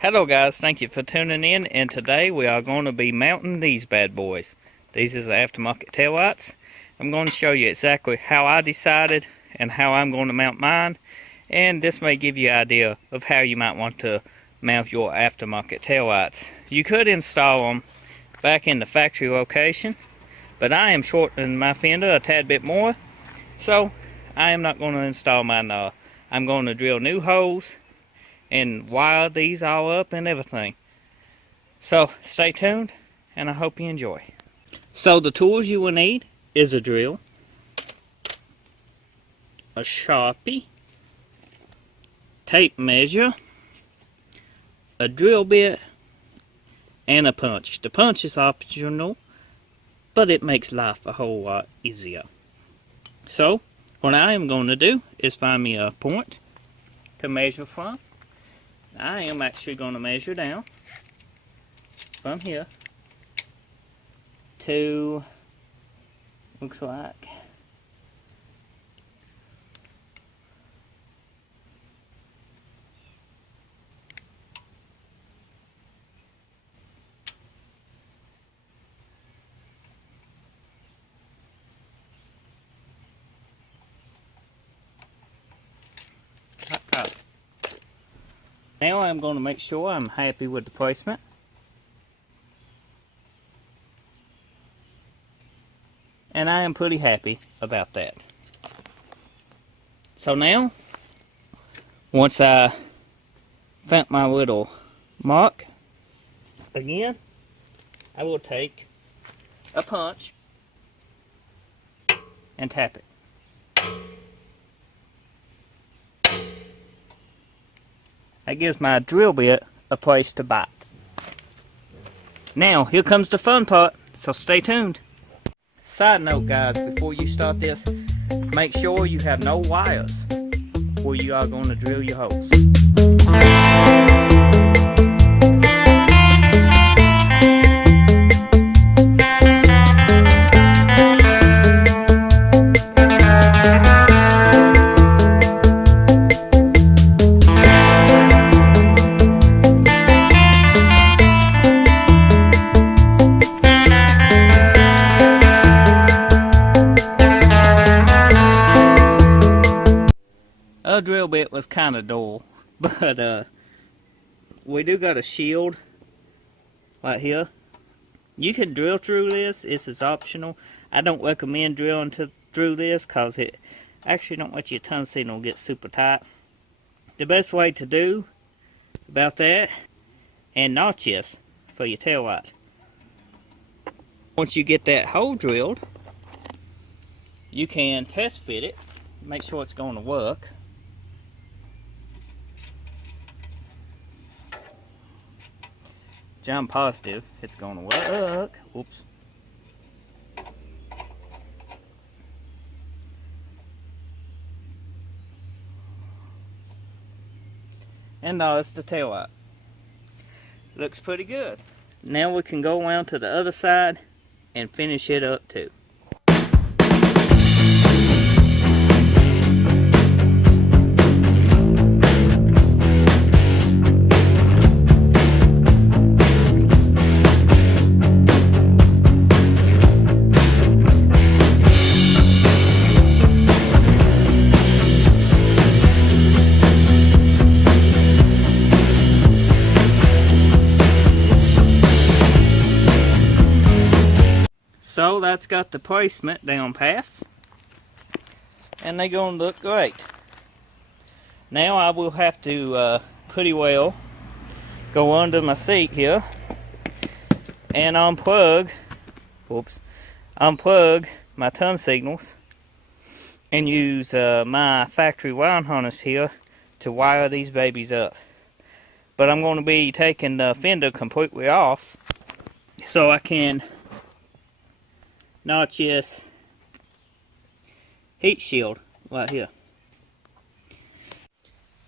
Hello guys, thank you for tuning in, and today we are going to be mounting these bad boys. These is the Aftermarket taillights. I'm going to show you exactly how I decided and how I'm going to mount mine, and this may give you an idea of how you might want to mount your Aftermarket taillights. You could install them back in the factory location, but I am shortening my fender a tad bit more, so I am not going to install mine. I'm going to drill new holes and wire these all up and everything. So stay tuned, and I hope you enjoy. So the tools you will need is a drill, a Sharpie, tape measure, a drill bit, and a punch. The punch is optional, but it makes life a whole lot easier. So what I am going to do is find me a point to measure from. I am actually going to measure down from here to, looks like, now I'm going to make sure I'm happy with the placement. And I am pretty happy about that. So now, once I found my little mark, again, I will take a punch and tap it. That gives my drill bit a place to bite. Now, here comes the fun part, so stay tuned. Side note guys, before you start this, make sure you have no wires where you are going to drill your holes. Drill bit was kind of dull, but we do got a shield right here. You can drill through this. This is optional. I don't recommend drilling through this because it actually don't let your turn signal get super tight. The best way to do about that, and notches for your tail light. Once you get that hole drilled, you can test fit it, make sure it's going to work. I'm positive it's going to work. Oops. And it's the tail light. Looks pretty good. Now we can go around to the other side and finish it up too. So that's got the placement down pat, and they're going to look great. Now I will have to pretty well go under my seat here and unplug my turn signals and use my factory wiring harness here to wire these babies up. But I'm going to be taking the fender completely off so I can notch this heat shield right here.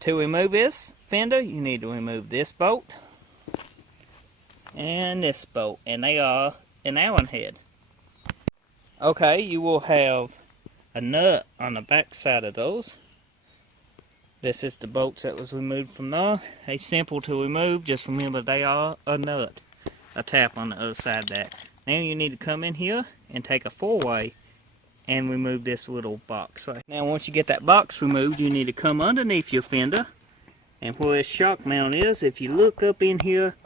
To remove this fender, you need to remove this bolt and this bolt, and they are an Allen head. Okay, you will have a nut on the back side of those, This is the bolts that was removed from there. They simple to remove. Just remember they are a nut, a tap on the other side of that. Now you need to come in here and take a 4-way and remove this little box right. Now once you get that box removed, you need to come underneath your fender, and where this shock mount is, if you look up in here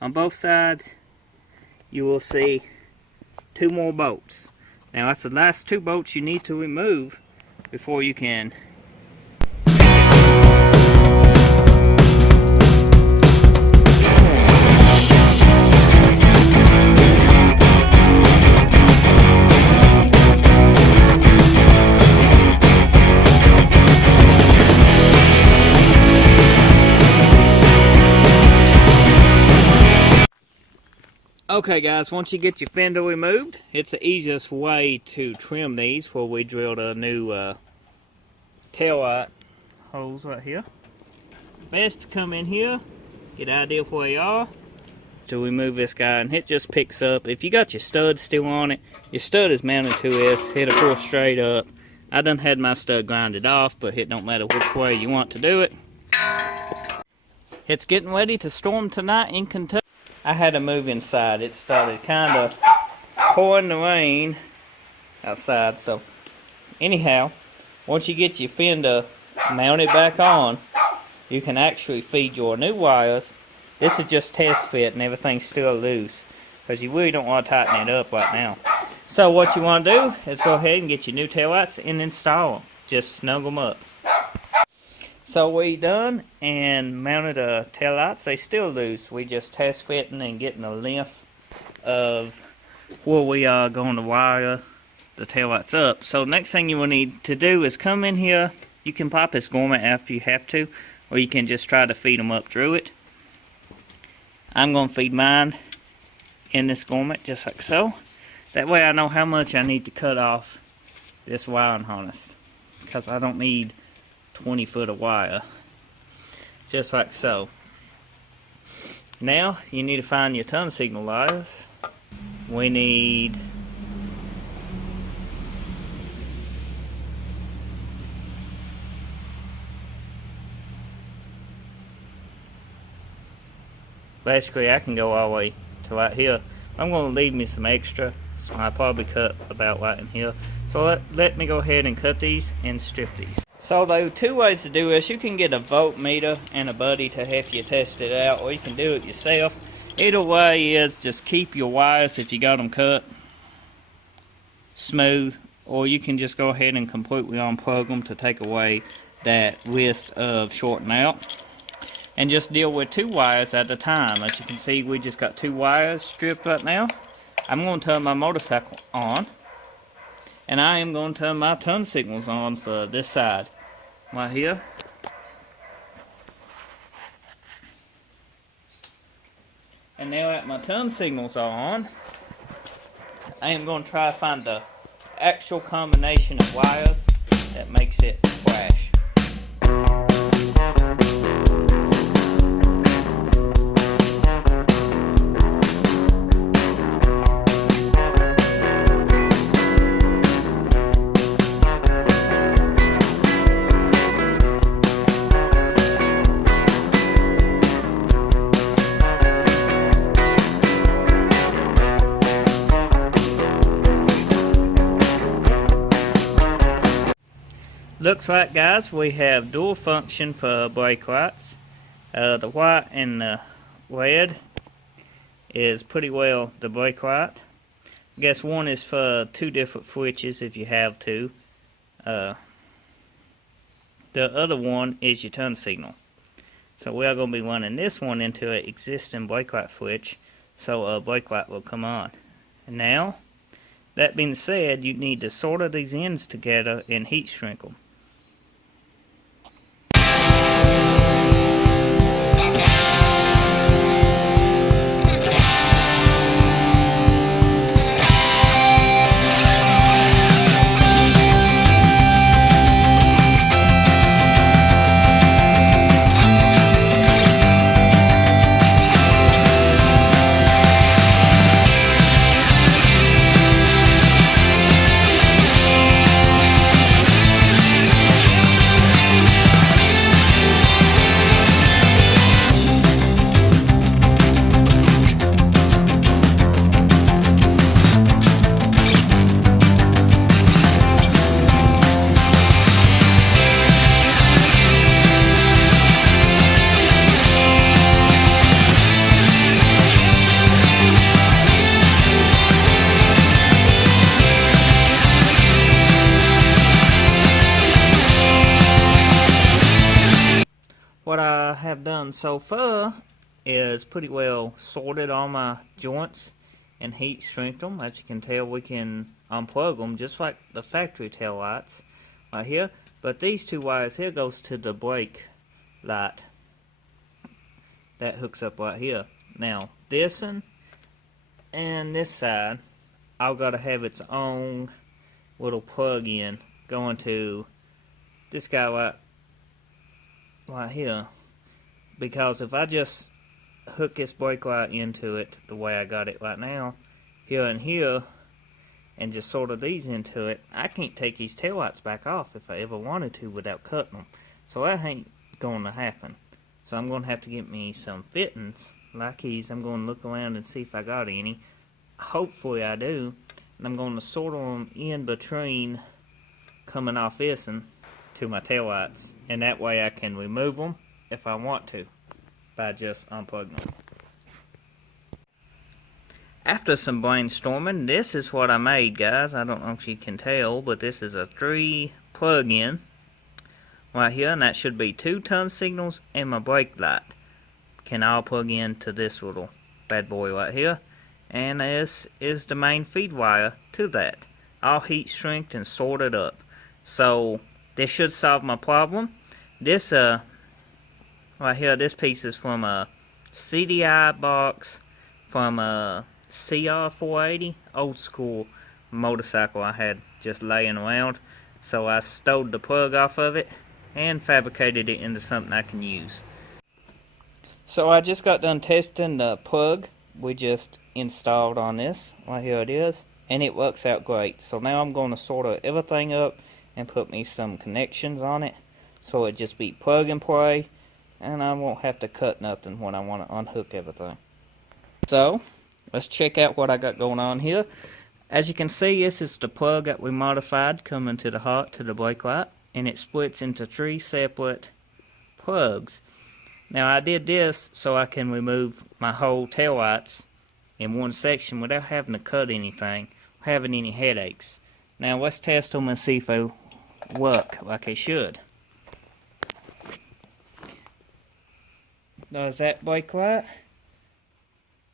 on both sides, you will see 2 more bolts. Now that's the last 2 bolts you need to remove before you can Okay guys, once you get your fender removed, it's the easiest way to trim these, where we drilled a new tail light holes right here. Best to come in here, get an idea of where you are, to remove this guy, and it just picks up. If you got your stud still on it, your stud is mounted to this, it'll pull straight up. I done had my stud grinded off, but it don't matter which way you want to do it. It's getting ready to storm tonight in Kentucky. I had to move inside. It started kind of pouring the rain outside. So anyhow, once you get your fender mounted back on, you can actually feed your new wires. This is just test fit and everything's still loose, because you really don't want to tighten it up right now. So what you want to do is go ahead and get your new taillights and install them. Just snug them up. So we done and mounted the taillights. They still loose. We just test fitting and getting the length of where we are going to wire the taillights up. So next thing you will need to do is come in here. You can pop this grommet after you have to, or you can just try to feed them up through it. I'm going to feed mine in this grommet just like so. That way I know how much I need to cut off this wiring harness, because I don't need 20 foot of wire, just like so. Now you need to find your turn signal wires. We need basically I can go all the way to right here. I'm going to leave me some extra, so I'll probably cut about right in here. So let me go ahead and cut these and strip these. So there are 2 ways to do this. You can get a voltmeter and a buddy to help you test it out, or you can do it yourself. Either way is just keep your wires, if you got them cut, smooth, or you can just go ahead and completely unplug them to take away that risk of shorting out. And just deal with 2 wires at a time. As you can see, we just got 2 wires stripped right now. I'm going to turn my motorcycle on, and I am going to turn my turn signals on for this side right here. And now that my turn signals are on, I am going to try to find the actual combination of wires that makes it flash. Looks like, guys, we have dual function for brake lights. The white and the red is pretty well the brake light. I guess one is for 2 different switches if you have to. The other one is your turn signal. So we are going to be running this one into an existing brake light switch, so a brake light will come on. And now, that being said, you need to solder these ends together and heat shrink them. so far is pretty well sorted all my joints and heat shrink them. As you can tell, we can unplug them just like the factory tail lights right here. But these two wires here goes to the brake light. That hooks up right here. Now this one and this side, I've got to have its own little plug-in going to this guy right here. Because if I just hook this brake light into it the way I got it right now, here and here, and just solder these into it, I can't take these taillights back off if I ever wanted to without cutting them. So that ain't going to happen. So I'm going to have to get me some fittings like these. I'm going to look around and see if I got any. Hopefully I do. And I'm going to solder them in between coming off this and to my taillights. And that way I can remove them if I want to by just unplugging them. After some brainstorming, this is what I made, guys. I don't know if you can tell, but this is a 3 plug-in right here, and that should be 2 turn signals and my brake light can all plug into this little bad boy right here. And this is the main feed wire to that, all heat shrinked and sorted up. So this should solve my problem. This right here, this piece is from a CDI box from a CR480, old school motorcycle I had just laying around. So I stole the plug off of it and fabricated it into something I can use. So I just got done testing the plug we just installed on this. Right here it is, and it works out great. So now I'm going to solder everything up and put me some connections on it, so it just be plug and play, and I won't have to cut nothing when I want to unhook everything. So let's check out what I got going on here. As you can see, this is the plug that we modified coming to the brake light, and it splits into 3 separate plugs. Now I did this so I can remove my whole taillights in one section without having to cut anything, having any headaches. Now let's test them and see if they work like they should. Does that brake light?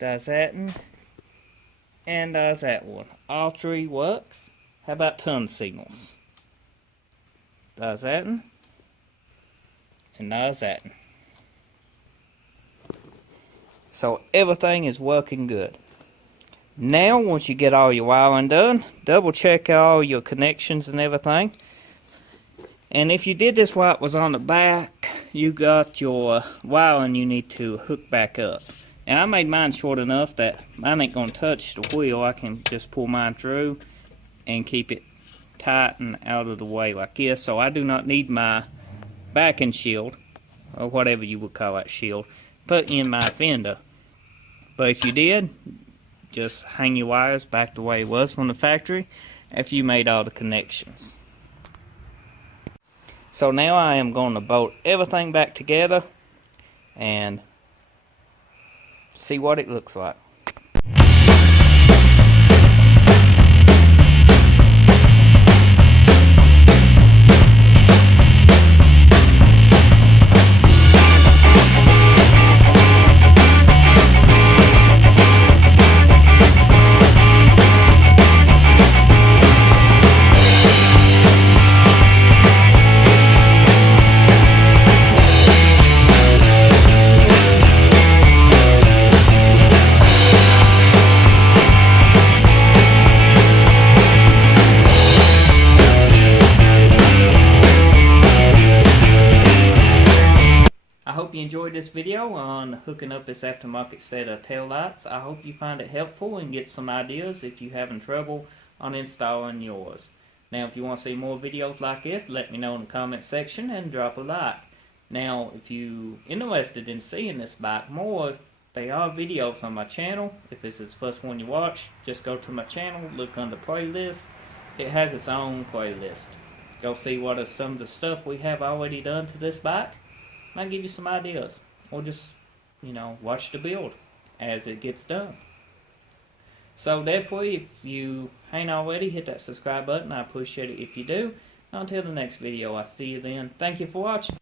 Does that one? And does that one? All 3 works. How about turn signals? Does that one? And does that one? So everything is working good. Now once you get all your wiring done, double check all your connections and everything. And if you did this while it was on the back, you got your wiring you need to hook back up. And I made mine short enough that mine ain't going to touch the wheel. I can just pull mine through and keep it tight and out of the way like this. So I do not need my backing shield, or whatever you would call that shield, put in my Fender. But if you did, just hang your wires back the way it was from the factory after you made all the connections. So now I am going to bolt everything back together and see what it looks like. I hope you enjoyed this video on hooking up this aftermarket set of tail lights. I hope you find it helpful and get some ideas if you're having trouble on installing yours. Now if you want to see more videos like this, let me know in the comment section and drop a like. Now if you're interested in seeing this bike more, there are videos on my channel. If this is the first one you watch, just go to my channel, look under playlist. It has its own playlist. Go see what is some of the stuff we have already done to this bike. I'll give you some ideas, or just, watch the build as it gets done. So therefore, if you ain't already, hit that subscribe button. I appreciate it if you do. Until the next video, I'll see you then. Thank you for watching.